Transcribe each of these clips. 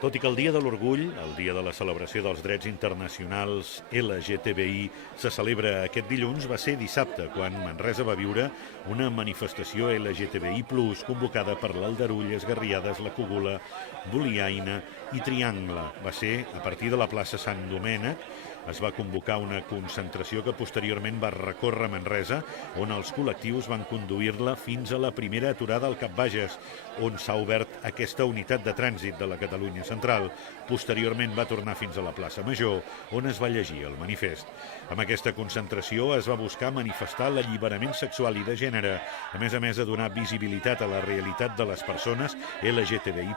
Tot i que el Dia de l'Orgull, el dia de la celebració dels drets internacionals LGTBI, se celebra aquest dilluns, va ser dissabte, quan Manresa va viure una manifestació LGTBI+, convocada per l'Aldarull, Esgarriades, la Cogula, Boliaina i Triangle. Va ser a partir de la plaça Sant Domènec. Es va convocar una concentració que posteriorment va recórrer Manresa, on els col·lectius van conduir-la fins a la primera aturada al Cap Bages, on s'ha obert aquesta unitat de trànsit de la Catalunya Central. Posteriorment va tornar fins a la plaça Major, on es va llegir el manifest. Amb aquesta concentració es va buscar manifestar l'alliberament sexual i de gènere, a més de donar visibilitat a la realitat de les persones LGTBI+,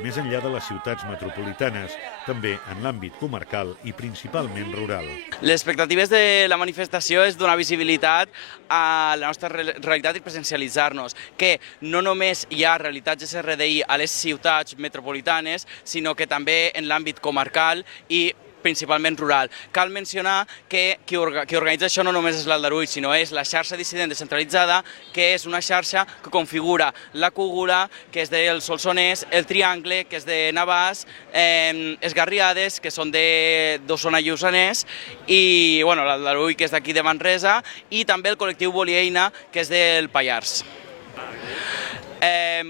més enllà de les ciutats metropolitanes, també en l'àmbit comarcal i principalment rural. Les expectatives de la manifestació és donar visibilitat a la nostra realitat i presencialitzar-nos, que no només hi ha realitats SRDI a les ciutats metropolitanes, sinó que també en l'àmbit comarcal i principalment rural. Cal mencionar que qui organitza això no només és l'Aldarull, sinó és la xarxa dissident descentralitzada, que és una xarxa que configura la Cogula, que és del Solsonès, el Triangle, que és de Navàs, Esgarriades, que són d'Osona i Lluçanès, i l'Aldarull, que és d'aquí de Manresa, i també el col·lectiu Boliaina, que és del Pallars.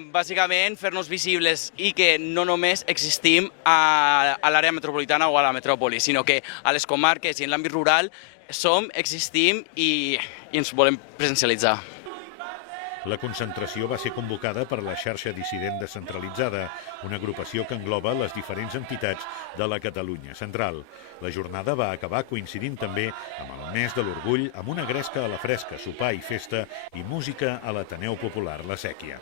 Bàsicament, fer-nos visibles i que no només existim a l'àrea metropolitana o a la metròpoli, sinó que a les comarques i en l'àmbit rural existim i ens volem presencialitzar. La concentració va ser convocada per la xarxa dissident descentralitzada, una agrupació que engloba les diferents entitats de la Catalunya Central. La jornada va acabar coincidint també amb el mes de l'Orgull, amb una gresca a la fresca, sopar i festa i música a l'Ateneu Popular La Sèquia.